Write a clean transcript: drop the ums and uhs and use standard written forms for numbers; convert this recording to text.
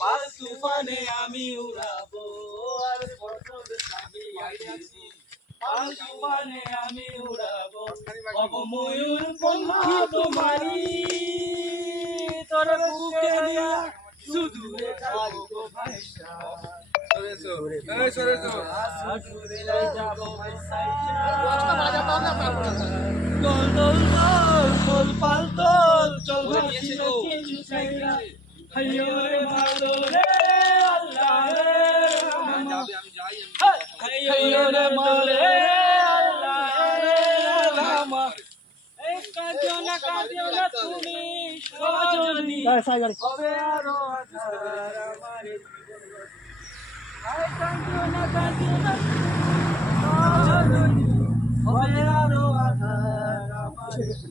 পাল তুফানে আমি উড়াবো আর পটল খাবি পাল তুফানে আমি উড়াবো অবময়ূর পঙ্খী তোমারি তোর বুকে নিয়া সুদূরে যাবো ভাইসা সুদূরে যাবো ভাইসা দোল দোল দোল দোল পাল দোল চল ভাসি নাচি সাইরা হাইয়ো রে মালো রে আল্লাহ রে হাইয়ো রে মালো রে আল্লাহ রে রামা এই কাঁদিও না তুমি সজনী হবে আরো আধার আমার জীবন আই কাঁদিও না সজনী হবে আরো আধার আমার